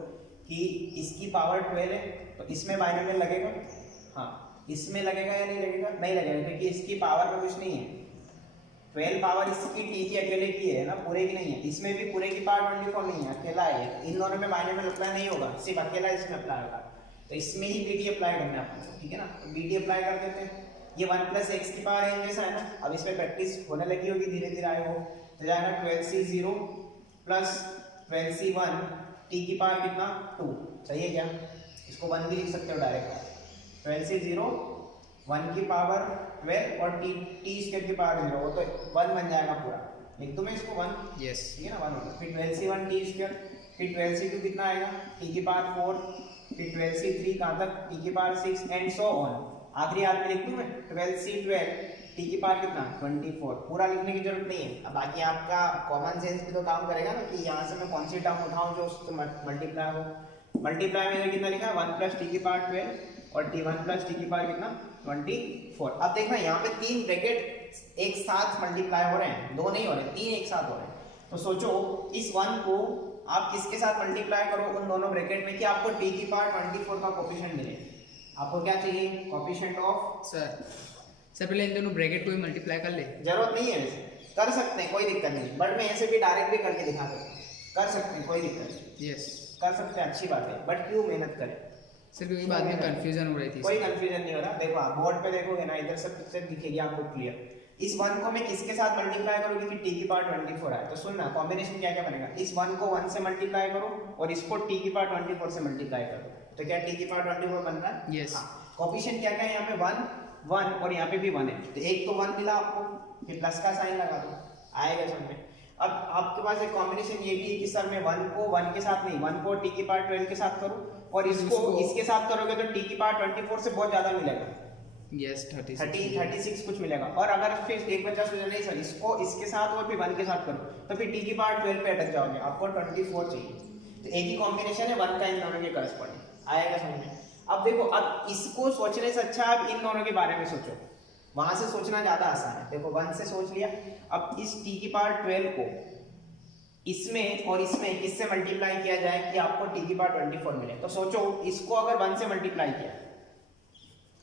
कि इसकी पावर 12 है तो इसमें बाइनोमियल लगेगा, हाँ इसमें लगेगा या नहीं लगेगा, नहीं लगेगा क्योंकि इसकी पावर में कुछ नहीं है। 12 पावर इसकी टी की अकेले की है ना, पूरे की नहीं है। इसमें भी पूरे की पावर 24 नहीं है, अकेला है। इन दोनों में बाइनोमियल अप्लाई नहीं होगा, सिर्फ अकेला इसमें अप्लाई होगा। तो इसमें ही बीटी अप्लाई करना है आपको, ठीक है ना। तो बीटी अप्लाई कर देते हैं। ये 1 प्लस एक्स की पावर एन जैसा है ना, अब इस पर प्रैक्टिस होने लगी होगी, धीरे धीरे आए हो तो जाएगा 12c0 प्लस 12c1 टी की पावर कितना 2, सही है क्या? इसको 1 भी लिख सकते हो डायरेक्ट। 12c0 1 की पावर 12 और टी स्क्वायर की पावर 0, वो तो 1 बन जाएगा पूरा। लिख दूं मैं इसको 1? यस, ठीक है ना, 1 होगा। फिर 12c1 टी स्क्वायर, फिर 12c2 कितना आएगा टी की पावर 4, फिर 12c3 कहाँ तक टी की पावर 6 एंड सो ऑन। आखिरी हाथ में लिख दूं मैं 12c12 टी की पावर कितना 24। पूरा लिखने की जरूरत नहीं है। अब बाकी आपका कॉमन सेंस भी तो काम करेगा ना कि यहाँ से मैं कौन सी टर्म उठाऊं जो उसको मल्टीप्लाई हो। मल्टीप्लाई में कितना लिखा 1 प्लस टी की पावर 12 और t1 प्लस टी की पावर कितना 24। अब देखना यहाँ पे 3 ब्रैकेट एक साथ मल्टीप्लाई हो रहे हैं, 2 नहीं हो रहे, 3 एक साथ हो रहे हैं। तो सोचो इस 1 को आप किसके साथ मल्टीप्लाई करो उन दोनों ब्रैकेट में कि आपको t की पावर 24 का कोफिशिएंट मिले। आपको क्या चाहिए? कोफिशिएंट ऑफ सर पहले इन दोनों ब्रैकेट को भी मल्टीप्लाई कर ले। जरूरत नहीं है, वैसे कर सकते हैं, कोई दिक्कत नहीं। बट मैं ऐसे भी डायरेक्ट भी करके दिखा सकता हूँ, कर सकते हैं, कोई दिक्कत नहीं। यस, कर सकते हैं, अच्छी बात है। बट क्यों मेहनत करें सर क्योंकि बाद में कंफ्यूजन हो रही थी। कोई कंफ्यूजन नहीं हो रहा। देखो आप बोर्ड पे देखोगे ना, इधर सब पिक्चर दिखेगी आपको क्लियर। इस 1 को मैं किसके साथ मल्टीप्लाई करूंगी कि t की पावर 24 आए। तो सुनना कॉम्बिनेशन क्या क्या बनेगा। इस 1 को 1 से मल्टीप्लाई करो और इसको t की पावर 24 से मल्टीप्लाई करो, तो क्या t की पावर 24 बन रहा है? यस। कोफिशिएंट क्या क्या है यहाँ पे 1 और यहाँ पे भी 1 है, तो एक तो 1 मिला आपको, फिर प्लस का साइन लगा दो, आएगा समझ में। अब आपके पास एक कॉम्बिनेशन ये भी है कि सर मैं 1 को 1 के साथ नहीं, 1 को t की पावर 12 के साथ करूं और इसको इसके साथ करोगे तो t की पावर 24 से बहुत ज्यादा मिलेगा। यस, 36 कुछ मिलेगा। और अगर फिर एक बच्चा सोचे नहीं सर इसको इसके साथ और फिर 1 के साथ करो, तो फिर t की पावर 12 पे अटक जाओगे, आपको 24 चाहिए। तो एक ही कॉम्बिनेशन है 1 का इन दोनों के करस्पॉन्डिंग, आएगा समझ में। अब देखो, अब इसको सोचने से अच्छा आप इन दोनों के बारे में सोचो, वहां से सोचना ज्यादा आसान है। देखो 1 से सोच लिया, अब इस t की पावर 12 को इसमें और इसमें किससे मल्टीप्लाई किया जाए कि आपको t की पावर 24 मिले। तो सोचो इसको अगर 1 से मल्टीप्लाई किया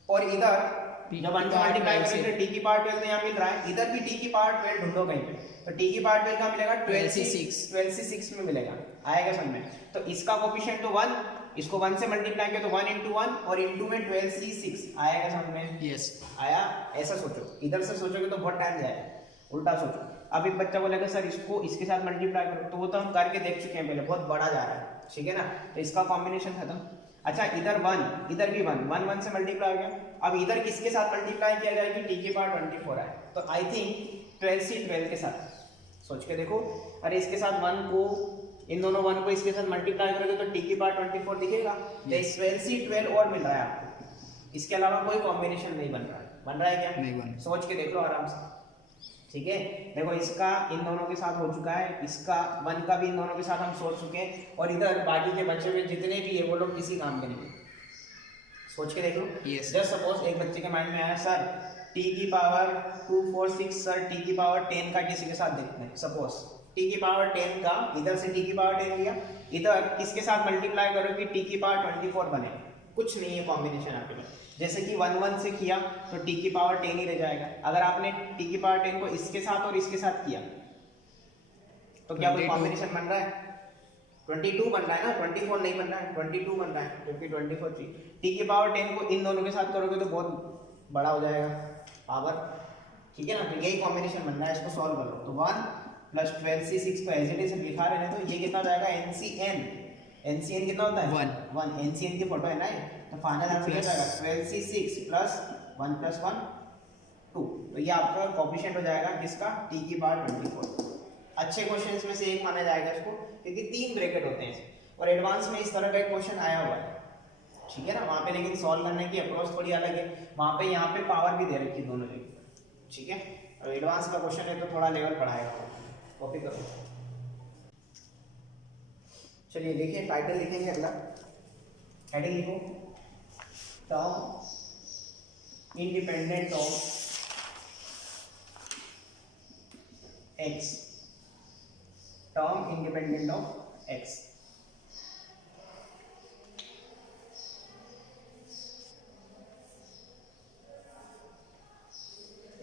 और इधर जब 1 से मल्टीप्लाई करेंगे तो t की पावर 12 यहाँ मिल रहा है, इधर भी t की पावर 12 ढूंढो कहीं पे, तो t की पावर 12 कहाँ मिलेगा 12c6 में मिलेगा, आएगा समझ में। तो इसका कोफिशिएंट तो 1, इसको 1 से मल्टीप्लाई किया तो 1 into 1 और इंटू में 12c6 आएगा समझ में। यस, आया। ऐसा सोचो, इधर से सोचोगे तो बहुत टाइम जाएगा, उल्टा सोचो। अब एक बच्चा बोलेगा सर इसको इसके साथ मल्टीप्लाई करो, तो वो तो हम करके देख चुके हैं पहले, बहुत बड़ा जा रहा है, ठीक है ना। तो इसका कॉम्बिनेशन खत्म। अच्छा इधर 1 इधर भी 1 से मल्टीप्लाई हो गया। अब इधर किसके साथ मल्टीप्लाई किया जाए कि t की पावर 24 आए, तो आई थिंक 12c12 के साथ सोच के देखो। अरे इसके साथ 1 को, इन दोनों 1 को इसके साथ मल्टीप्लाई करोगे तो t की पावर 24 दिखेगा। तो 12c12 और मिल रहा है आपको, इसके अलावा कोई कॉम्बिनेशन नहीं बन रहा है। बन रहा है क्या? नहीं बन। सोच के देख लो आराम से, ठीक है। देखो इसका इन दोनों के साथ हो चुका है, इसका 1 का भी इन दोनों के साथ हम सोच चुके हैं, और इधर बाकी के बचे हुए जितने भी है वो लोग किसी काम के नहीं। सोच के देख लो। जस्ट सपोज एक बच्चे के माइंड में आया सर t की पावर 246 सर t की पावर 10 का किसी के साथ देखते हैं। सपोज t की पावर 10 का इधर से t की पावर 10 लिया, इधर किसके साथ मल्टीप्लाई करो कि t की पावर 24 बने। कुछ नहीं है कॉम्बिनेशन आपके पास। जैसे कि 1 से किया तो t की पावर 10 ही रह जाएगा। अगर आपने t की पावर 10 को इसके साथ और इसके साथ किया तो क्या कोई कॉम्बिनेशन बन रहा है? 22 बन रहा है ना, 24 नहीं बन रहा है, 22 बन रहा है, क्योंकि 24 चाहिए। t की पावर 10 को इन दोनों के साथ करोगे तो बहुत बड़ा हो जाएगा पावर, ठीक है ना। तो यही कॉम्बिनेशन बन रहा है, इसको सॉल्व करो। तो 1 प्लस 12c6 को एज इट इज लिखा रहे हैं, तो ये कितना हो जाएगा NCN कितना होता है 1 NCN की फोटो है ना, तो फाइनल आंसर क्या जाएगा 12c6 प्लस 1 प्लस 1 2। तो ये आपका कोफिशिएंट हो जाएगा किसका t की पावर 24। अच्छे क्वेश्चंस में से एक माना जाएगा इसको, क्योंकि 3 ब्रैकेट होते हैं और एडवांस में इस तरह का एक क्वेश्चन आया हुआ है, ठीक है ना। वहाँ पे लेकिन सॉल्व करने की अप्रोच थोड़ी अलग है, वहाँ पे यहाँ पे पावर भी दे रखी है दोनों जगह, ठीक है। और एडवांस का क्वेश्चन है तो थोड़ा लेवल बढ़ाएगा। कॉपी करो, चलिए देखिए टाइटल लिखेंगे अगला। हेडिंग लिखो term independent of x, term independent of x।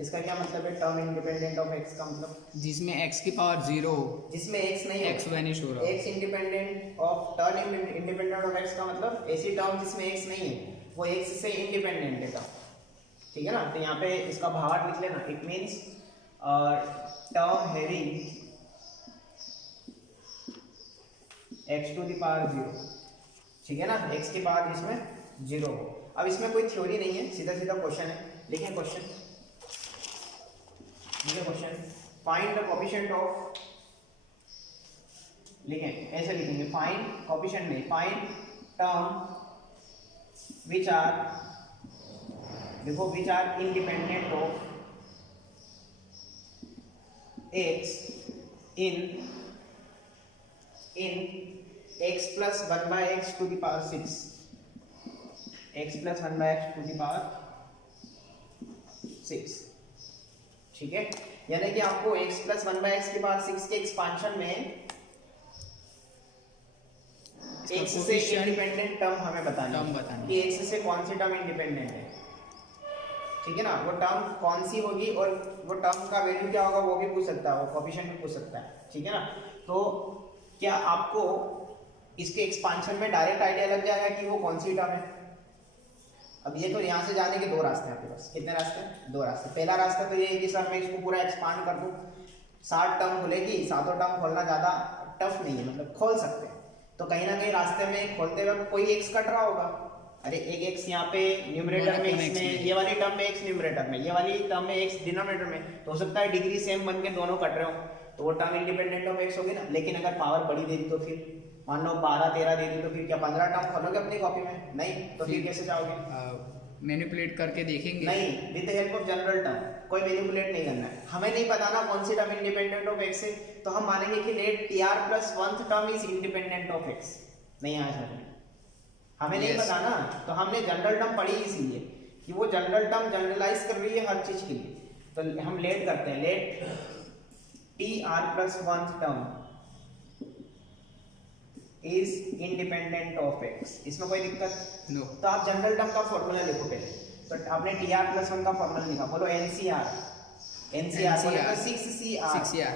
इसका क्या मतलब है टर्म इंडिपेंडेंट ऑफ x का मतलब जिसमें x की पावर 0, जिसमें x नहीं है, x वैनिश हो रहा है। x independent of term independent of x का मतलब ऐसी टर्म जिसमें x नहीं है वो x से इंडिपेंडेंट है टर्म, ठीक है ना। तो यहाँ पे इसका भावार्थ लिख लेना, it means term having x to the power 0, ठीक है ना, x की पावर इसमें 0 हो। अब इसमें कोई थ्योरी नहीं है, सीधा सीधा क्वेश्चन है। लिखें question, find the coefficient of, लिखें ऐसे लिखेंगे, फाइंड कोएफिशिएंट नहीं, फाइंड टर्म विच आर, देखो which are independent of x in x plus 1 by x to the power 6, x plus 1 by x to the power 6, ठीक है। यानी कि आपको x plus 1 by x की पावर 6 के expansion में x से इंडिपेंडेंट टर्म हमें बतानी है कि x से कौन सी टर्म इंडिपेंडेंट है, ठीक है ना। वो टर्म कौन सी होगी और वो टर्म का वैल्यू क्या होगा वो भी पूछ सकता है, वो कोएफिशिएंट भी पूछ सकता है, ठीक है ना। तो क्या आपको इसके एक्सपांशन में डायरेक्ट आइडिया लग जाएगा कि वो कौन सी टर्म है। अब ये तो यहाँ से जाने के दो रास्ते हैं आपके पास, कितने रास्ते, दो रास्ते। पहला रास्ता तो ये है कि सर मैं इसको पूरा एक्सपांड कर दूं, 7 टर्म खुलेगी, 7 टर्म खोलना ज़्यादा टफ नहीं है, मतलब खोल सकते हैं। तो कहीं ना कहीं रास्ते में खोलते वक्त कोई एक्स कट रहा होगा, अरे एक एक्स यहाँ पे न्यूमरेटर में, इसमें ये वाली टर्म में एक्स न्यूमरेटर में, ये वाली टर्म में एक्स डिनोमिनेटर में, तो हो सकता है डिग्री सेम बन के दोनों कट रहे हो, तो वो टर्म इंडिपेंडेंट ऑफ एक्स होगी ना। लेकिन अगर पावर बड़ी दे दी तो फिर मान लो 12-13 दे दी तो फिर क्या 15 टर्म खोलोगे अपनी कॉपी में, नहीं तो फिर कैसे जाओगे, मैनिपुलेट करके देखेंगे, नहीं, with the help of general term, कोई मैनिपुलेट नहीं करना है। हमें नहीं पता ना कौन सी टर्म इंडिपेंडेंट ऑफ एक्स है, तो हम मानेंगे कि let tr plus 1th term is independent of x. नहीं आया समझ में, हमें नहीं पता ना, तो हमने जनरल टर्म पढ़ी इसलिए कि वो जनरल टर्म जनरलाइज कर रही है हर चीज के लिए। तो हम लेट करते हैं, let tr plus 1th term is independent of x, इसमें कोई दिक्कत नो। तो आप जनरल टर्म का फॉर्मूला लिखो पहले, तो आपने tr plus 1 का फॉर्मूला लिखा, बोलो ncr, बोलो तो 6cr,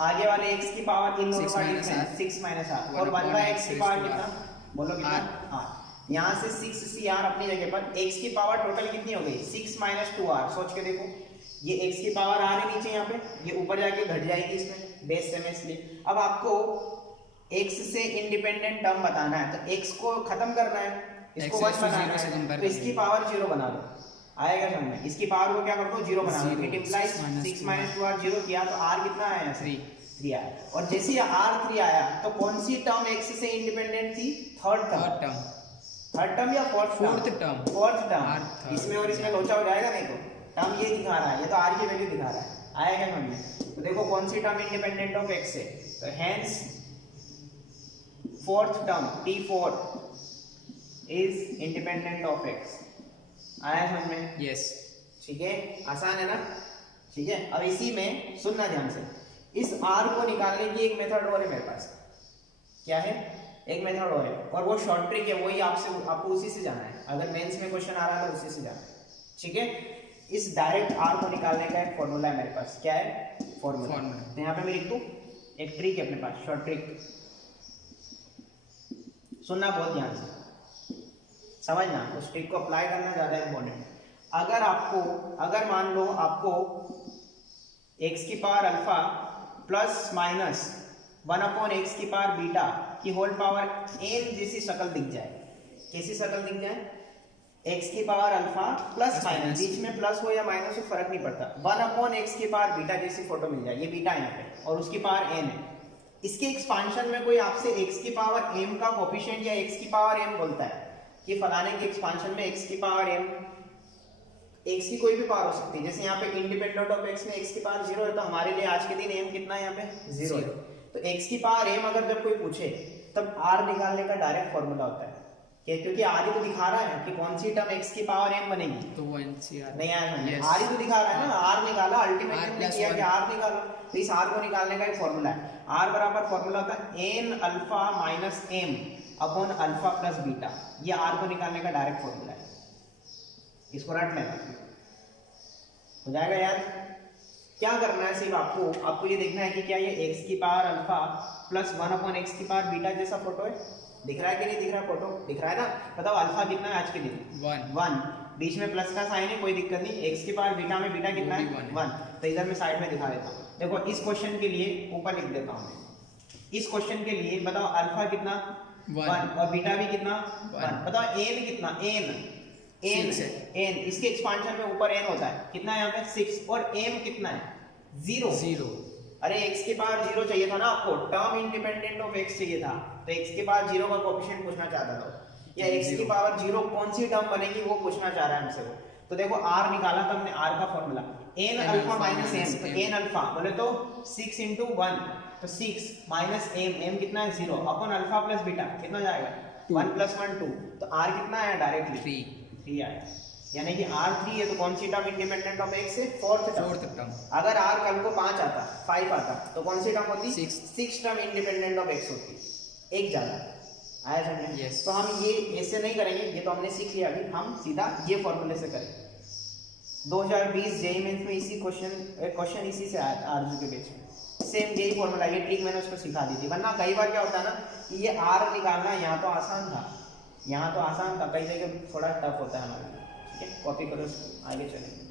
आगे वाले x की पावर इन दोनों का डिफरेंस 6 माइनस r, और 1 बाय x की पावर कितना, बोलो कितना r। यहाँ से 6cr अपनी जगह पर, x की पावर टोटल कितनी हो गई 6 माइनस 2r, सोच के देखो, ये x की पावर r है नीचे, यहाँ पे ये ऊपर जाके घट जाएगी इसमें बेस से में, इसलिए अब आपको x से इंडिपेंडेंट टर्म बताना है, तो x को खत्म करना है, इसको 1 बनाना है, तो इसकी पावर 0 बना लो, आएगा समझ में। इसकी पावर को क्या कर दो 0 बना लो, इट इंप्लाइज 6 माइनस 2r, 0 किया तो r कितना आया 3 आया, और जैसे ही r 3 आया तो कौन सी टर्म x से इंडिपेंडेंट थी, थर्ड टर्म या फोर्थ टर्म, इसमें और इसमें लोचा हो जाएगा, नहीं तो टर्म ये दिखा रहा है, ये तो r की वैल्यू दिखा रहा है, आएगा समझ में। तो देखो कौन सी टर्म इंडिपेंडेंट ऑफ x है, तो hence fourth term t4 is independent of x, आया समझ में, यस, ठीक है, आसान है ना, ठीक है। अब इसी में सुनना ध्यान से, इस r को निकालने की एक मेथड और है मेरे पास, क्या है, एक मेथड और है, और वो शॉर्ट ट्रिक है, वही आपको उसी से जाना है, अगर मेंस में क्वेश्चन आ रहा है तो उसी से जाना है, ठीक है। इस डायरेक्ट r को निकालने का एक फॉर्मूला है मेरे पास, क्या है फॉर्मूला, तो यहाँ पे मैं लिख दूं एक ट्रिक है अपने पास, शॉर्ट ट्रिक, सुनना बहुत ध्यान से, समझना, उस ट्रिक को अप्लाई करना ज्यादा इंपॉर्टेंट है। अगर मान लो आपको x की power alpha plus minus 1/x की पावर बीटा की होल पावर n जैसी शक्ल दिख जाए, कैसी शक्ल दिख जाए, x की पावर अल्फा प्लस माइनस, बीच में प्लस हो या माइनस हो फर्क नहीं पड़ता, 1/x की पावर बीटा जैसी फोटो मिल जाए, ये बीटा यहाँ पे और उसकी पावर n है। इसके एक्सपांशन में कोई आपसे x की पावर m का कोएफिशिएंट या x की पावर m बोलता है कि फलाने के एक्सपांशन में x की पावर m, x की कोई भी पावर हो सकती है, जैसे यहाँ पे इंडिपेंडेंट ऑफ x में x की पावर 0 है, तो हमारे लिए आज के दिन m कितना है यहाँ पे 0 है, तो x की पावर m अगर जब कोई पूछे तब r निकालने का डायरेक्ट फॉर्मूला होता है, क्योंकि आर ही तो दिखा रहा है कि कौन सी टर्म x की पावर m बनेगी, तो 1c नहीं आया समझ, Yes. आर ही तो दिखा रहा है ना, आर निकाला, R अल्टीमेटली plus किया one. कि आर निकालो, तो इस आर को निकालने का एक फॉर्मूला है, आर बराबर फॉर्मूला होता है n alpha minus m upon alpha plus beta, ये आर को निकालने का डायरेक्ट फॉर्मूला है, इसको रट लेना, हो जाएगा यार। क्या करना है सिर्फ आपको ये देखना है कि क्या ये x की power alpha plus 1 upon x की पावर बीटा जैसा फोटो है, दिख रहा है कि नहीं दिख रहा, फोटो दिख रहा है ना, बताओ अल्फा कितना है आज के दिन, 1, बीच में प्लस का साइन है, कोई दिक्कत नहीं, x की पावर बीटा में बीटा कितना है 1, तो इधर मैं साइड में दिखा देता हूँ, देखो इस क्वेश्चन के लिए ऊपर लिख देता हूँ, इस क्वेश्चन के लिए बताओ अल्फा कितना 1 और बीटा भी कितना 1, बताओ n कितना, n इसके एक्सपांशन में ऊपर n होता है, कितना है यहाँ पे 6, और m कितना है 0, अरे x की पावर 0 चाहिए था ना आपको, टर्म इंडिपेंडेंट ऑफ x चाहिए था, तो x की पावर 0 का कोएफिशिएंट पूछना चाहता था, या x की पावर 0 कौन सी टर्म बनेगी वो पूछना चाह रहा है हमसे वो, तो देखो r निकाला था हमने, r का formula n alpha minus m, तो n अल्फा बोले तो 6 into 1, तो 6 माइनस m कितना है 0 अपन अल्फा प्लस बीटा कितना जाएगा 1 plus 1 2, तो r कितना आया डायरेक्टली 3 आया, यानी कि r3 है, तो कौन सी टर्म इंडिपेंडेंट ऑफ x है, फोर्थ टर्म, अगर r कल को 5 आता 5 आता तो कौन सी टर्म होती 6 टर्म इंडिपेंडेंट ऑफ x होती, एक ज्यादा आया समझ। Yes. तो हम ये ऐसे नहीं करेंगे, ये तो हमने सीख लिया, अभी हम सीधा ये फॉर्मूले से करेंगे। 2020 जेईई मेंस में इसी क्वेश्चन इसी से आया था आरजू के बेच में, सेम यही फॉर्मूला, ये ट्रिक मैंने उसको सिखा दी थी, वरना कई बार क्या होता है ना कि ये आर निकालना यहाँ तो आसान था, कई जगह थोड़ा टफ होता है हमारे लिए, ठीक है, कॉपी करो इसको, आगे चलेंगे।